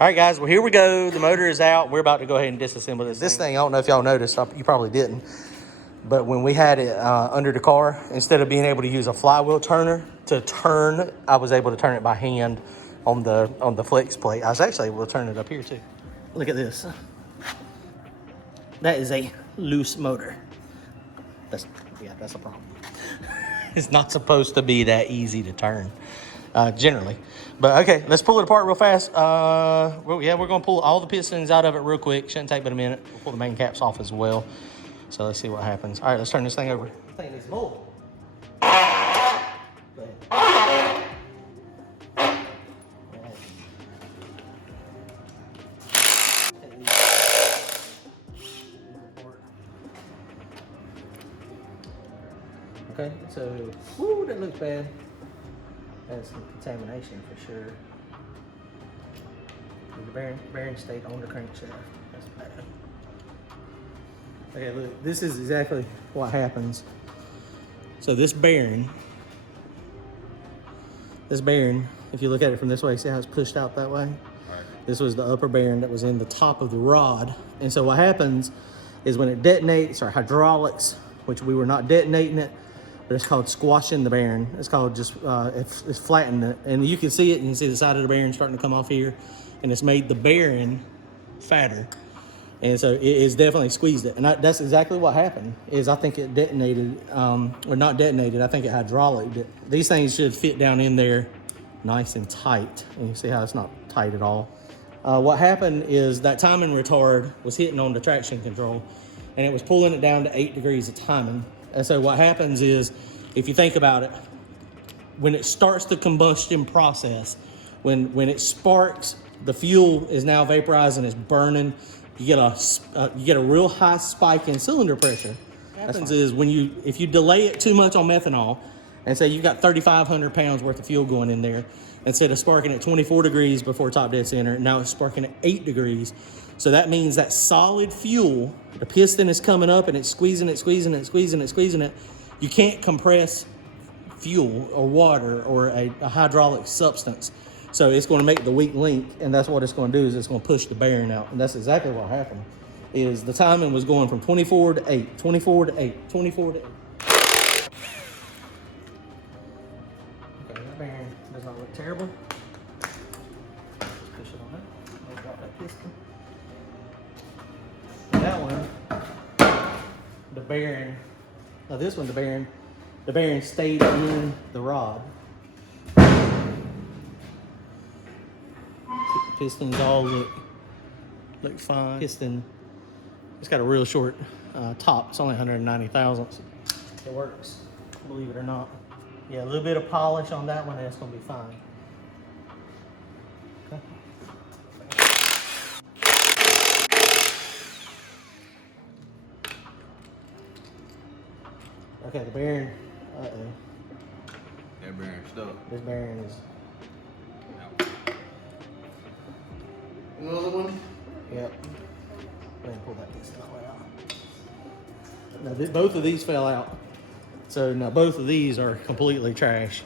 All right, guys. Well, here we go. The motor is out. We're about to go ahead and disassemble this thing. I don't know if y'all noticed. You probably didn't. But when we had it under the car, instead of being able to use a flywheel turner to turn, I was able to turn it by hand on the flex plate. I was actually able to turn it up here too. Look at this. That is a loose motor. That's a problem. It's not supposed to be that easy to turn, generally. But okay, let's pull it apart real fast. We're gonna pull all the pistons out of it real quick. Shouldn't take but a minute. We'll pull the main caps off as well. So let's see what happens. All right, let's turn this thing over. This thing needs more. Go ahead. Okay, so, woo, that looks bad. That's some contamination for sure. The bearing stayed on the crankshaft. That's bad. Okay, look, this is exactly what happens. So this bearing, if you look at it from this way, see how it's pushed out that way? Right. This was the upper bearing that was in the top of the rod. And so what happens is when it detonates, or hydraulics, which we were not detonating it, but it's called squashing the bearing. It's called just, it's flattened it. And you can see it, you can see the side of the bearing starting to come off here. And it's made the bearing fatter. And so it's definitely squeezed it. And that's exactly what happened, is I think it detonated, or not detonated, I think it hydraulicked it. These things should fit down in there nice and tight. And you see how it's not tight at all. What happened is that timing retard was hitting on the traction control, and it was pulling it down to 8 degrees of timing. And so what happens is, if you think about it, when it starts the combustion process, when it sparks, the fuel is now vaporizing, it's burning. You get a real high spike in cylinder pressure. What happens is if you delay it too much on methanol, and say you've got 3,500 pounds worth of fuel going in there, instead of sparking at 24 degrees before top dead center, now it's sparking at 8 degrees. So that means that solid fuel, the piston is coming up and it's squeezing it. You can't compress fuel or water or a hydraulic substance. So it's going to make the weak link, and that's what it's going to do, is it's going to push the bearing out. And that's exactly what happened, is the timing was going from 24 to 8, 24 to 8, 24 to 8. Okay, that bearing does not look terrible. Let's push it on it. I'll drop that piston. That one, the bearing, now this one, the bearing stayed in the rod. Pistons all look fine. Piston, it's got a real short top. It's only 190 thousandths. It works, believe it or not. Yeah, a little bit of polish on that one, and it's gonna be fine. Okay. Okay, the bearing. That bearing stuck. This bearing is. Another one? Yep. Go ahead and pull that piston all the way out. Now, both of these fell out. So now both of these are completely trash.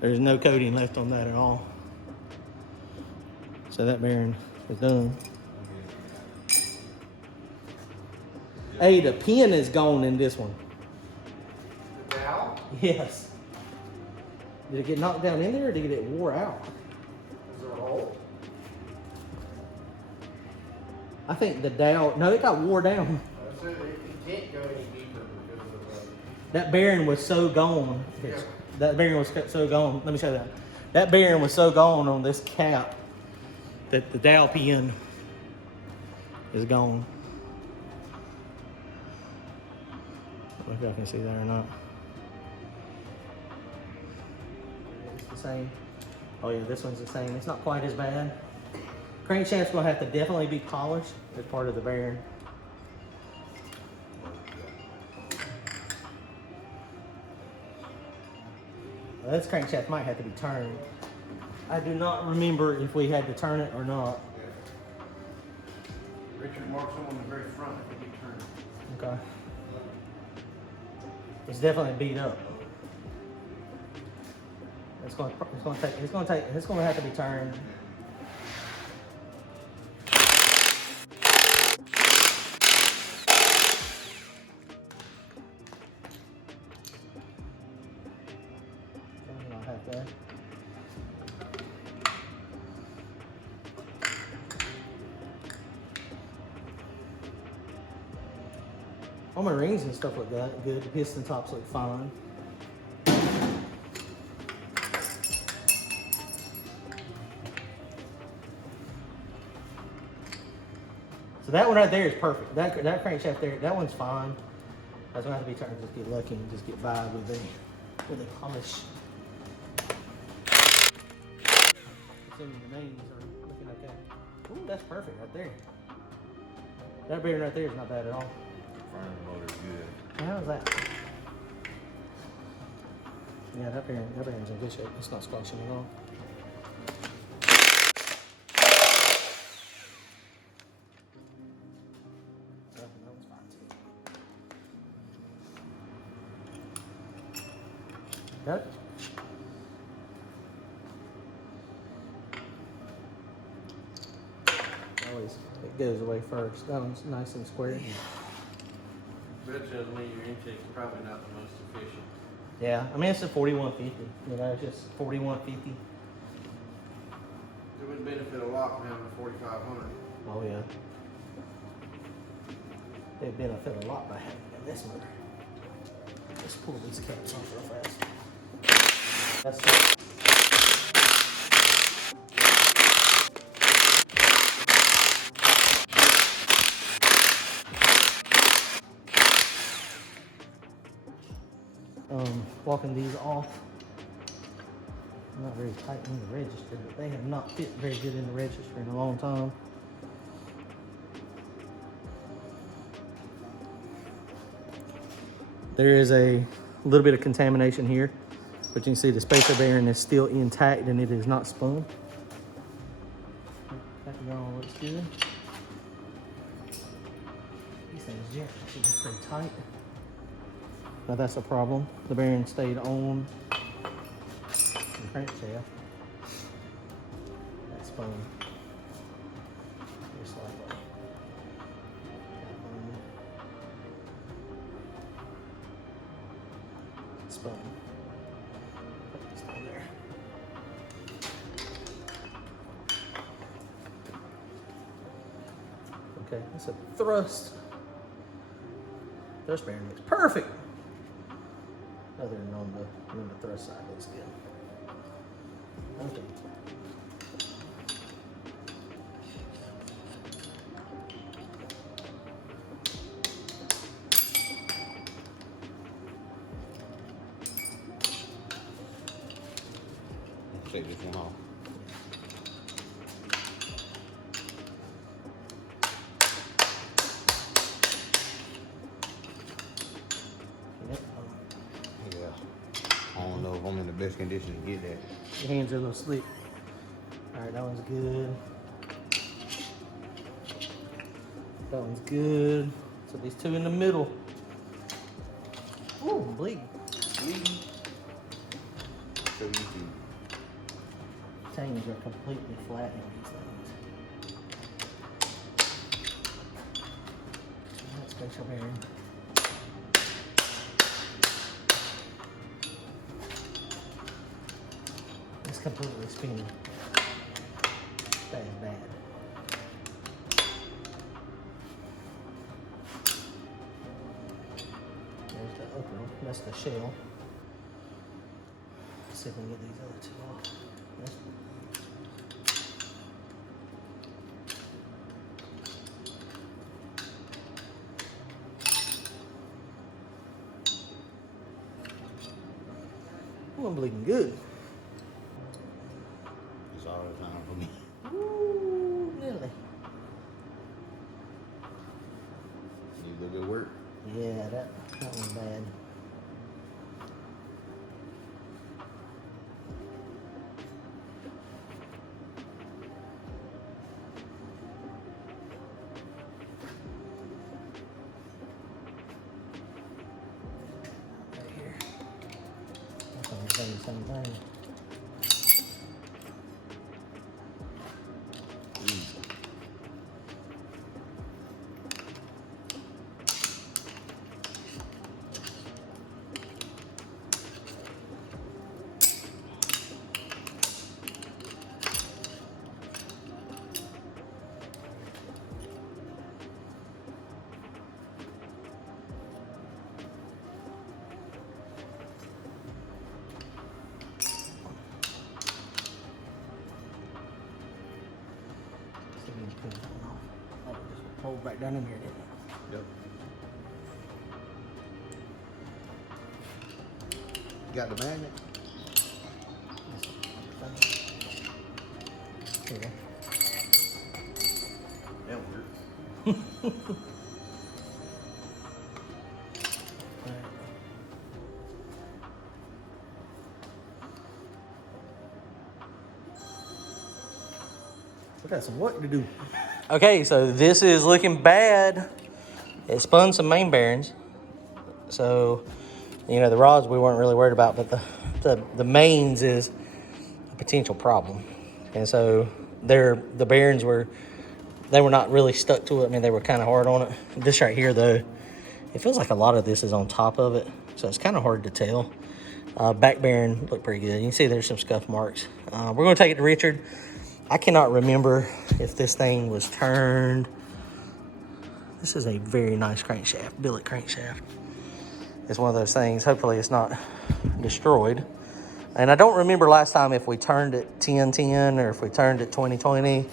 There's no coating left on that at all. So that bearing is done. Hey, the pin is gone in this one. The dowel? Yes. Did it get knocked down in there, or did it get wore out? Is there a hole? I think the dowel, no, it got wore down. I said it can't go any deeper because of That bearing was so gone. Yeah. That bearing was so gone. Let me show you that. That bearing was so gone on this cap that the dowel pin is gone. I don't know if y'all can see that or not. It's the same. Oh yeah, this one's the same. It's not quite as bad. Crankshaft's gonna have to definitely be polished as part of the bearing. Well, this crankshaft might have to be turned. I do not remember if we had to turn it or not. Richard marks them on the very front if you turn. Okay. It's definitely beat up. It's gonna have to be turned. I'll have to. All my rings and stuff look good. The piston tops look fine. So that one right there is perfect. That crankshaft there, that one's fine. That's gonna have to be turned. Just get lucky and just get by with a polish. Assuming the names are looking okay. Ooh, that's perfect right there. That bearing right there is not bad at all. Fire motor's good. How's that? Yeah, that bearing's in good shape. It's not squashing at all. That one's fine too. Got it? Always, it goes away first. That one's nice and square. That tells me your intake's probably not the most efficient. Yeah, I mean, it's a 4150. You know, it's just 4150. It would benefit a lot from having a 4500. Oh, yeah. It'd benefit a lot by having this motor. Let's pull these caps off real fast. That's it. Walking these off. Not very tight in the register, but they have not fit very good in the register in a long time. There is a little bit of contamination here, but you can see the spacer bearing is still intact and it is not spun. That all looks good. These things generally should be pretty tight. Now that's a problem. The bearing stayed on the crankshaft. That spun just slightly. Spun. Put this down there. Okay, that's a thrust. Thrust bearing looks perfect. Other than on the thrust side looks good. Okay. Take this one off. Yep. Yeah. I don't know if I'm in the best condition to get that. Your hands are a little slick. All right, that one's good. That one's good. So these two in the middle. Ooh, bleed. So easy. Tangs are completely flat in these things. That's spacer bearing. It's completely spinning. That is bad. There's the upper one. That's the shell. Let's see if we can get these other two off. That's Ooh, I'm bleeding good. It's all the time for me. Ooh, nearly. Need a little bit of work. Yeah, that one's bad. Right here. That's on the same thing. hole back down in here, didn't it? Yep. Got the magnet? Here you go. That worked. We got some work to do. Okay, so this is looking bad. It spun some main bearings. So, you know, the rods we weren't really worried about, but the mains is a potential problem. And so the bearings were not really stuck to it. I mean, they were kind of hard on it. This right here, though, it feels like a lot of this is on top of it. So it's kind of hard to tell. Back bearing looked pretty good. You can see there's some scuff marks. We're going to take it to Richard. I cannot remember if this thing was turned. This is a very nice crankshaft, billet crankshaft. It's one of those things, hopefully it's not destroyed. And I don't remember last time if we turned it 1010 or if we turned it 2020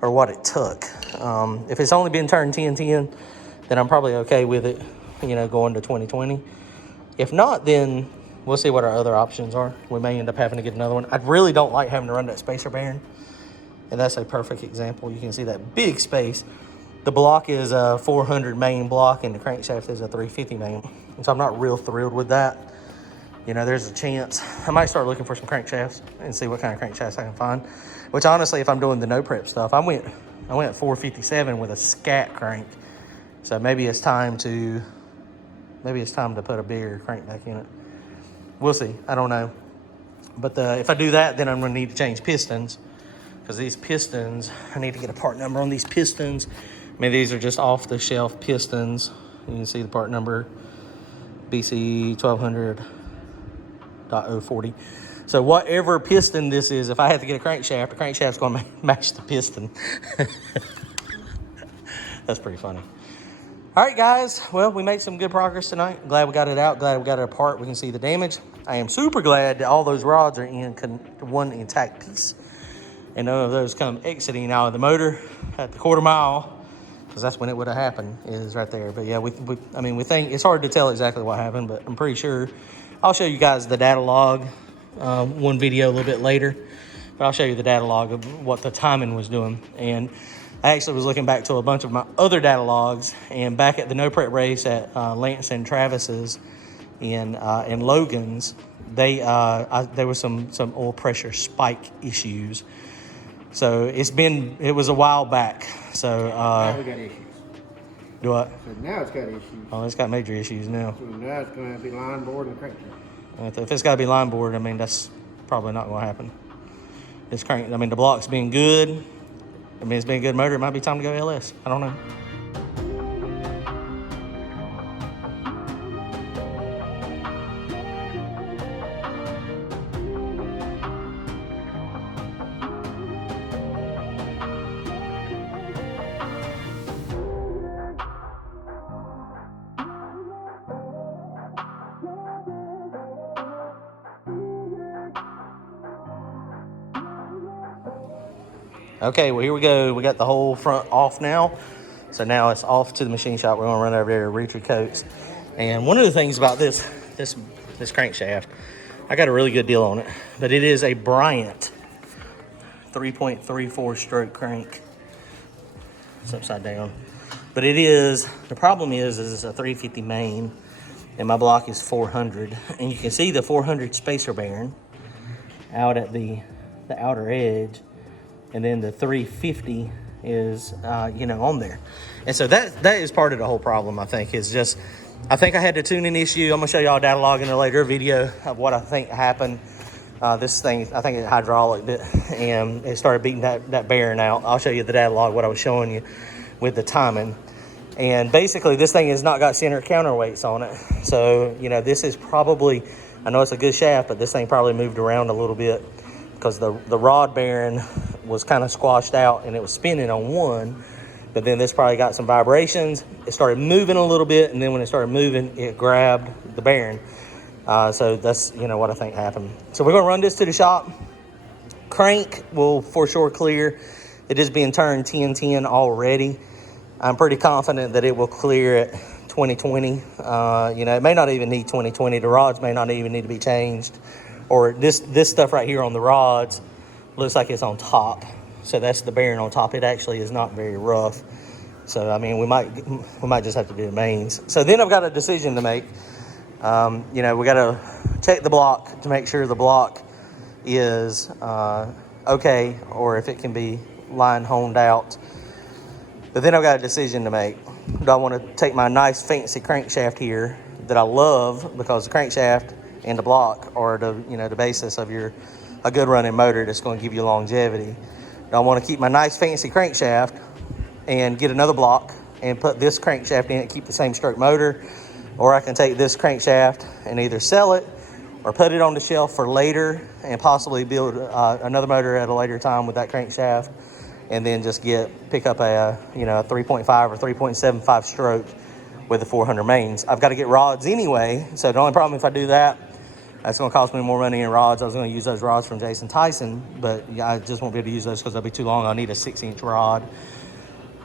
or what it took. If it's only been turned 1010, then I'm probably okay with it, you know, going to 2020. If not, then we'll see what our other options are. We may end up having to get another one. I really don't like having to run that spacer bearing. And that's a perfect example. You can see that big space. The block is a 400 main block and the crankshaft is a 350 main. And so I'm not real thrilled with that. You know, there's a chance. I might start looking for some crankshafts and see what kind of crankshafts I can find. Which honestly, if I'm doing the no prep stuff, I went 457 with a scat crank. So maybe it's time to put a bigger crank back in it. We'll see. I don't know. But if I do that, then I'm going to need to change pistons. Because these pistons, I need to get a part number on these pistons. I mean, these are just off-the-shelf pistons. You can see the part number, BC 1200.040. So whatever piston this is, if I have to get a crankshaft, the crankshaft's going to match the piston. That's pretty funny. All right, guys. Well, we made some good progress tonight. Glad we got it out. Glad we got it apart. We can see the damage. I am super glad that all those rods are in one intact piece. And none of those come exiting out of the motor at the quarter mile, because that's when it would have happened, is right there. But yeah, we think it's hard to tell exactly what happened, but I'm pretty sure. I'll show you guys the data log, one video a little bit later, but I'll show you the data log of what the timing was doing. And I actually was looking back to a bunch of my other data logs, and back at the no prep race at Lance and Travis's in Logan's, there was some oil pressure spike issues. So it was a while back. So Now we got issues. do what? So now it's got issues. Oh, it's got major issues now. So now it's going to be line board and crankshaft. If it's got to be line board, I mean, that's probably not going to happen. The block's been good. I mean, it's been a good motor. It might be time to go LS. I don't know. Okay, well, here we go. We got the whole front off now. So now it's off to the machine shop. We're going to run over there to Retry Coats. And one of the things about this crankshaft, I got a really good deal on it. But it is a Bryant 3.34 stroke crank. It's upside down. But the problem is it's a 350 main. And my block is 400. And you can see the 400 spacer bearing out at the outer edge. And then the 350 is, on there. And so that is part of the whole problem, I think, is just, I think I had the tuning issue. I'm going to show y'all a data log in a later video of what I think happened. This thing, I think it's hydraulic, and it started beating that bearing out. I'll show you the data log, what I was showing you with the timing. And basically, this thing has not got center counterweights on it. So, this is probably, I know it's a good shaft, but this thing probably moved around a little bit because the rod bearing was kind of squashed out and it was spinning on one, but then this probably got some vibrations. It started moving a little bit, and then when it started moving, it grabbed the bearing. So that's, what I think happened. So we're gonna run this to the shop. Crank will for sure clear. It is being turned 1010 already. I'm pretty confident that it will clear at 2020. You know, it may not even need 2020. The rods may not even need to be changed. Or this stuff right here on the rods looks like it's on top. So that's the bearing on top. It actually is not very rough. So, I mean, we might just have to do the mains. So then I've got a decision to make. You know, we got to check the block to make sure the block is okay, or if it can be line honed out. But then I've got a decision to make. Do I want to take my nice fancy crankshaft here that I love, because the crankshaft and the block are the, you know, the basis of a good running motor that's going to give you longevity. Do I want to keep my nice fancy crankshaft and get another block and put this crankshaft in it, keep the same stroke motor, or I can take this crankshaft and either sell it or put it on the shelf for later and possibly build another motor at a later time with that crankshaft, and then just pick up a 3.5 or 3.75 stroke with the 400 mains. I've got to get rods anyway, so the only problem if I do that, that's going to cost me more money in rods. I was going to use those rods from Jason Tyson, but I just won't be able to use those because they'll be too long. I'll need a 6-inch rod.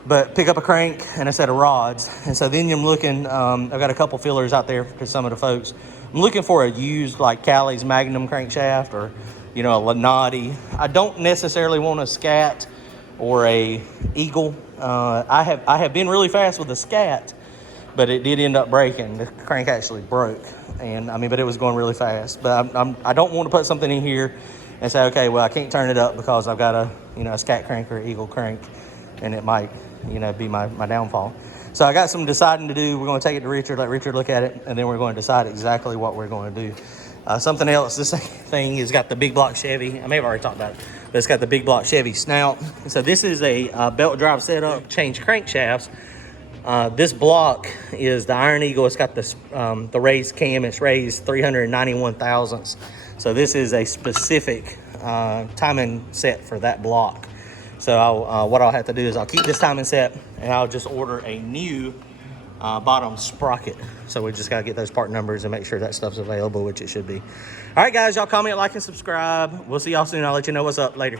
But pick up a crank and a set of rods. And so then I'm looking, I've got a couple fillers out there for some of the folks. I'm looking for a used, like Callie's Magnum crankshaft, or, you know, a Lenati. I don't necessarily want a Scat or a Eagle. I have been really fast with the Scat, but it did end up breaking. The crank actually broke, and I mean, but it was going really fast. But I don't want to put something in here and say, okay, well, I can't turn it up because I've got a Scat crank or Eagle crank, and it might, be my downfall. So I got some deciding to do. We're going to take it to Richard, let Richard look at it, and then we're going to decide exactly what we're going to do. Something else, this thing has got the big block Chevy. I may have already talked about it, but it's got the big block Chevy snout. So this is a belt drive setup, change crankshafts. This block is the Iron Eagle. It's got the raised cam. It's raised 391 thousandths. So this is a specific timing set for that block. So what I'll have to do is I'll keep this timing set, and I'll just order a new bottom sprocket. So we just got to get those part numbers and make sure that stuff's available, which it should be. All right, guys, y'all comment, like, and subscribe. We'll see y'all soon. I'll let you know what's up later.